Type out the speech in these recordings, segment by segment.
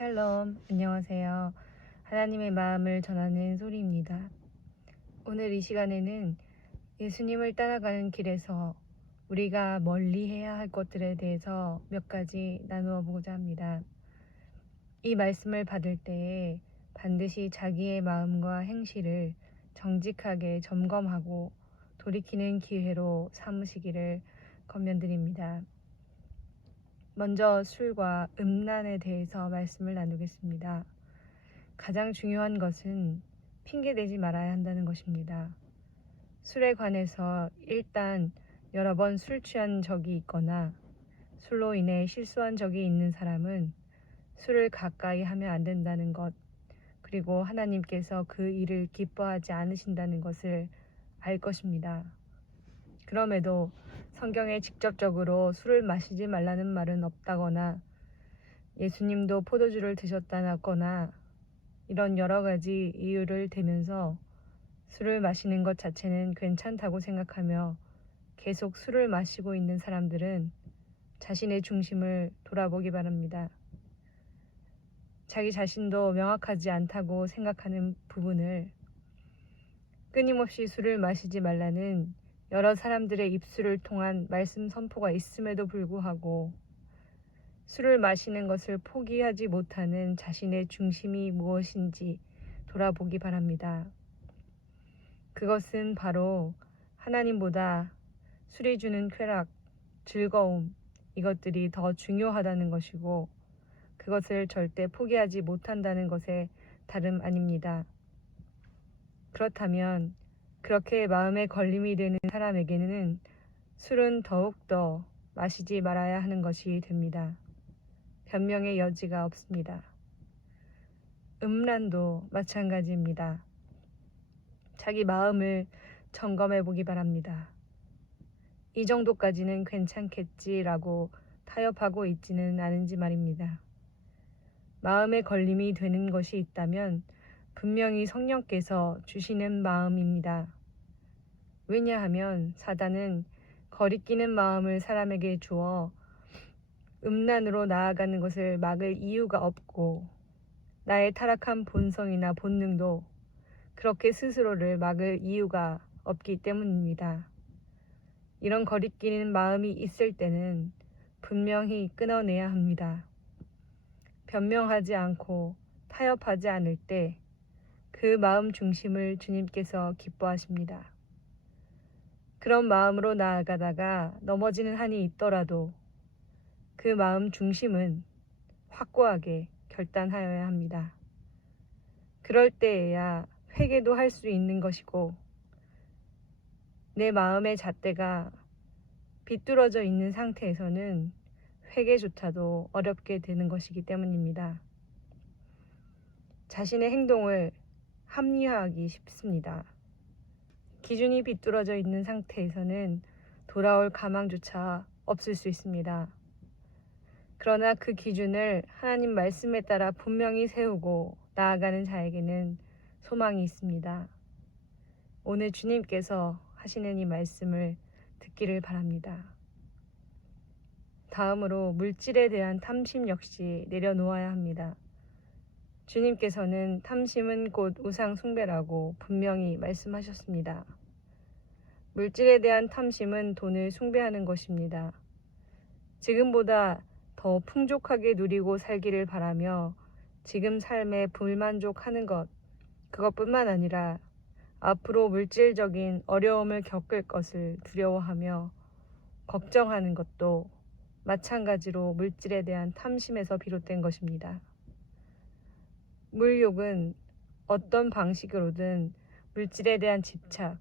샬롬, 안녕하세요. 하나님의 마음을 전하는 소리입니다. 오늘 이 시간에는 예수님을 따라가는 길에서 우리가 멀리 해야 할 것들에 대해서 몇 가지 나누어 보고자 합니다. 이 말씀을 받을 때에 반드시 자기의 마음과 행실을 정직하게 점검하고 돌이키는 기회로 삼으시기를 권면드립니다. 먼저 술과 음란에 대해서 말씀을 나누겠습니다. 가장 중요한 것은 핑계대지 말아야 한다는 것입니다. 술에 관해서 일단 여러 번 술 취한 적이 있거나 술로 인해 실수한 적이 있는 사람은 술을 가까이 하면 안 된다는 것, 그리고 하나님께서 그 일을 기뻐하지 않으신다는 것을 알 것입니다. 그럼에도 성경에 직접적으로 술을 마시지 말라는 말은 없다거나 예수님도 포도주를 드셨다거나 이런 여러 가지 이유를 대면서 술을 마시는 것 자체는 괜찮다고 생각하며 계속 술을 마시고 있는 사람들은 자신의 중심을 돌아보기 바랍니다. 자기 자신도 명확하지 않다고 생각하는 부분을 끊임없이 술을 마시지 말라는 여러 사람들의 입술을 통한 말씀 선포가 있음에도 불구하고 술을 마시는 것을 포기하지 못하는 자신의 중심이 무엇인지 돌아보기 바랍니다. 그것은 바로 하나님보다 술이 주는 쾌락, 즐거움, 이것들이 더 중요하다는 것이고 그것을 절대 포기하지 못한다는 것에 다름 아닙니다. 그렇다면 그렇게 마음에 걸림이 되는 사람에게는 술은 더욱더 마시지 말아야 하는 것이 됩니다. 변명의 여지가 없습니다. 음란도 마찬가지입니다. 자기 마음을 점검해 보기 바랍니다. 이 정도까지는 괜찮겠지라고 타협하고 있지는 않은지 말입니다. 마음에 걸림이 되는 것이 있다면 분명히 성령께서 주시는 마음입니다. 왜냐하면 사단은 거리끼는 마음을 사람에게 주어 음란으로 나아가는 것을 막을 이유가 없고 나의 타락한 본성이나 본능도 그렇게 스스로를 막을 이유가 없기 때문입니다. 이런 거리끼는 마음이 있을 때는 분명히 끊어내야 합니다. 변명하지 않고 타협하지 않을 때 그 마음 중심을 주님께서 기뻐하십니다. 그런 마음으로 나아가다가 넘어지는 한이 있더라도 그 마음 중심은 확고하게 결단하여야 합니다. 그럴 때에야 회개도 할 수 있는 것이고 내 마음의 잣대가 비뚤어져 있는 상태에서는 회개조차도 어렵게 되는 것이기 때문입니다. 자신의 행동을 합리화하기 쉽습니다. 기준이 비뚤어져 있는 상태에서는 돌아올 가망조차 없을 수 있습니다. 그러나 그 기준을 하나님 말씀에 따라 분명히 세우고 나아가는 자에게는 소망이 있습니다. 오늘 주님께서 하시는 이 말씀을 듣기를 바랍니다. 다음으로 물질에 대한 탐심 역시 내려놓아야 합니다. 주님께서는 탐심은 곧 우상 숭배라고 분명히 말씀하셨습니다. 물질에 대한 탐심은 돈을 숭배하는 것입니다. 지금보다 더 풍족하게 누리고 살기를 바라며 지금 삶에 불만족하는 것, 그것뿐만 아니라 앞으로 물질적인 어려움을 겪을 것을 두려워하며 걱정하는 것도 마찬가지로 물질에 대한 탐심에서 비롯된 것입니다. 물욕은 어떤 방식으로든 물질에 대한 집착,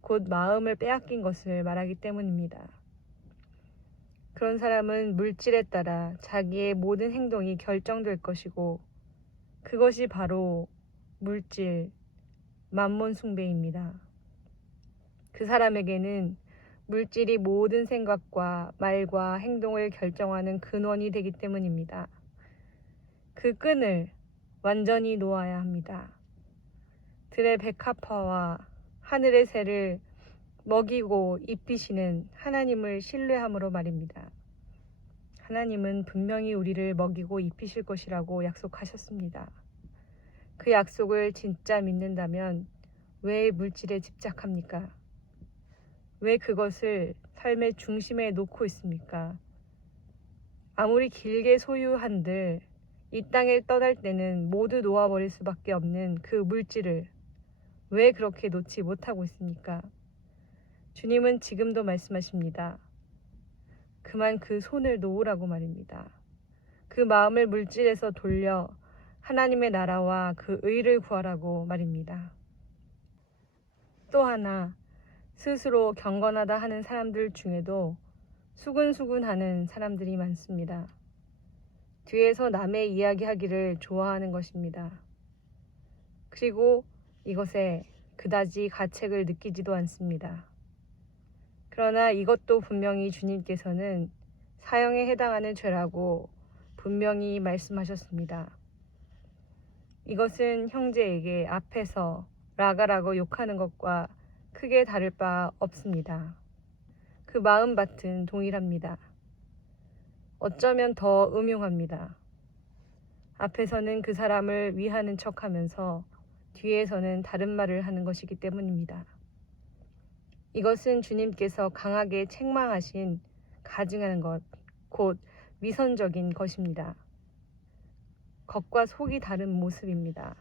곧 마음을 빼앗긴 것을 말하기 때문입니다. 그런 사람은 물질에 따라 자기의 모든 행동이 결정될 것이고 그것이 바로 물질, 만몬 숭배입니다. 그 사람에게는 물질이 모든 생각과 말과 행동을 결정하는 근원이 되기 때문입니다. 그 끈을 완전히 놓아야 합니다. 들의 백합화와 하늘의 새를 먹이고 입히시는 하나님을 신뢰함으로 말입니다. 하나님은 분명히 우리를 먹이고 입히실 것이라고 약속하셨습니다. 그 약속을 진짜 믿는다면 왜 물질에 집착합니까? 왜 그것을 삶의 중심에 놓고 있습니까? 아무리 길게 소유한들 이 땅을 떠날 때는 모두 놓아버릴 수밖에 없는 그 물질을 왜 그렇게 놓지 못하고 있습니까? 주님은 지금도 말씀하십니다. 그만 그 손을 놓으라고 말입니다. 그 마음을 물질에서 돌려 하나님의 나라와 그 의를 구하라고 말입니다. 또 하나, 스스로 경건하다 하는 사람들 중에도 수근수근하는 사람들이 많습니다. 뒤에서 남의 이야기하기를 좋아하는 것입니다. 그리고 이것에 그다지 가책을 느끼지도 않습니다. 그러나 이것도 분명히 주님께서는 사형에 해당하는 죄라고 분명히 말씀하셨습니다. 이것은 형제에게 앞에서 라가라고 욕하는 것과 크게 다를 바 없습니다. 그 마음밭은 동일합니다. 어쩌면 더 음흉합니다. 앞에서는 그 사람을 위하는 척하면서 뒤에서는 다른 말을 하는 것이기 때문입니다. 이것은 주님께서 강하게 책망하신 가증하는 것, 곧 위선적인 것입니다. 겉과 속이 다른 모습입니다.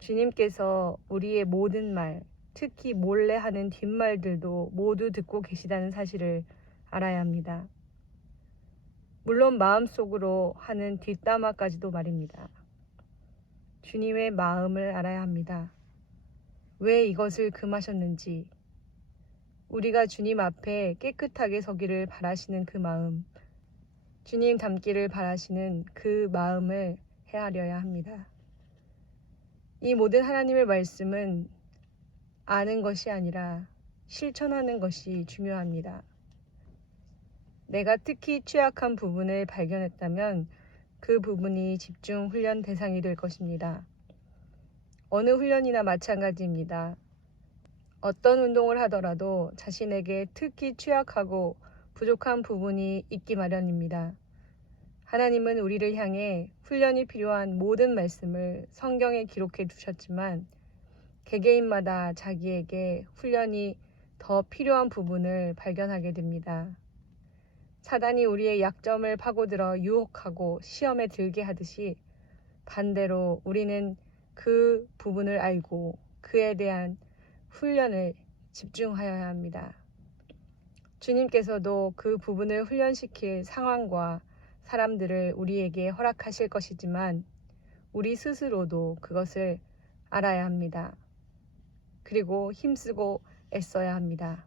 주님께서 우리의 모든 말, 특히 몰래 하는 뒷말들도 모두 듣고 계시다는 사실을 알아야 합니다. 물론 마음속으로 하는 뒷담화까지도 말입니다. 주님의 마음을 알아야 합니다. 왜 이것을 금하셨는지, 우리가 주님 앞에 깨끗하게 서기를 바라시는 그 마음, 주님 닮기를 바라시는 그 마음을 헤아려야 합니다. 이 모든 하나님의 말씀은 아는 것이 아니라 실천하는 것이 중요합니다. 내가 특히 취약한 부분을 발견했다면 그 부분이 집중 훈련 대상이 될 것입니다. 어느 훈련이나 마찬가지입니다. 어떤 운동을 하더라도 자신에게 특히 취약하고 부족한 부분이 있기 마련입니다. 하나님은 우리를 향해 훈련이 필요한 모든 말씀을 성경에 기록해 두셨지만 개개인마다 자기에게 훈련이 더 필요한 부분을 발견하게 됩니다. 사단이 우리의 약점을 파고들어 유혹하고 시험에 들게 하듯이 반대로 우리는 그 부분을 알고 그에 대한 훈련을 집중하여야 합니다. 주님께서도 그 부분을 훈련시킬 상황과 사람들을 우리에게 허락하실 것이지만 우리 스스로도 그것을 알아야 합니다. 그리고 힘쓰고 애써야 합니다.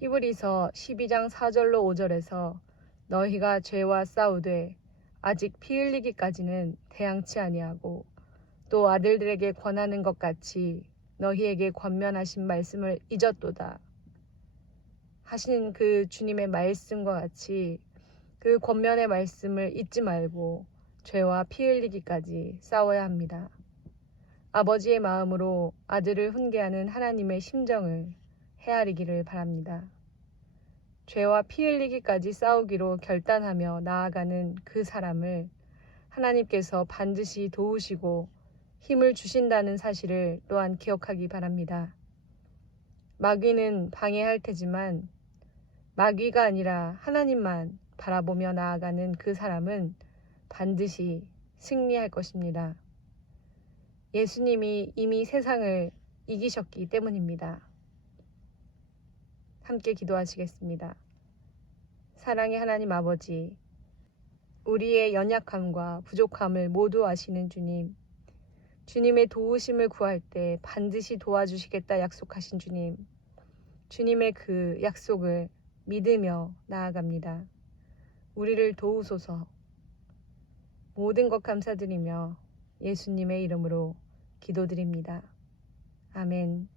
히브리서 12장 4절로 5절에서 너희가 죄와 싸우되 아직 피 흘리기까지는 대항치 아니하고 또 아들들에게 권하는 것 같이 너희에게 권면하신 말씀을 잊었도다 하신 그 주님의 말씀과 같이 그 권면의 말씀을 잊지 말고 죄와 피 흘리기까지 싸워야 합니다. 아버지의 마음으로 아들을 훈계하는 하나님의 심정을 헤아리기를 바랍니다. 죄와 피 흘리기까지 싸우기로 결단하며 나아가는 그 사람을 하나님께서 반드시 도우시고 힘을 주신다는 사실을 또한 기억하기 바랍니다. 마귀는 방해할 테지만 마귀가 아니라 하나님만 바라보며 나아가는 그 사람은 반드시 승리할 것입니다. 예수님이 이미 세상을 이기셨기 때문입니다. 함께 기도하시겠습니다. 사랑의 하나님 아버지, 우리의 연약함과 부족함을 모두 아시는 주님, 주님의 도우심을 구할 때 반드시 도와주시겠다 약속하신 주님, 주님의 그 약속을 믿으며 나아갑니다. 우리를 도우소서. 모든 것 감사드리며 예수님의 이름으로 기도드립니다. 아멘.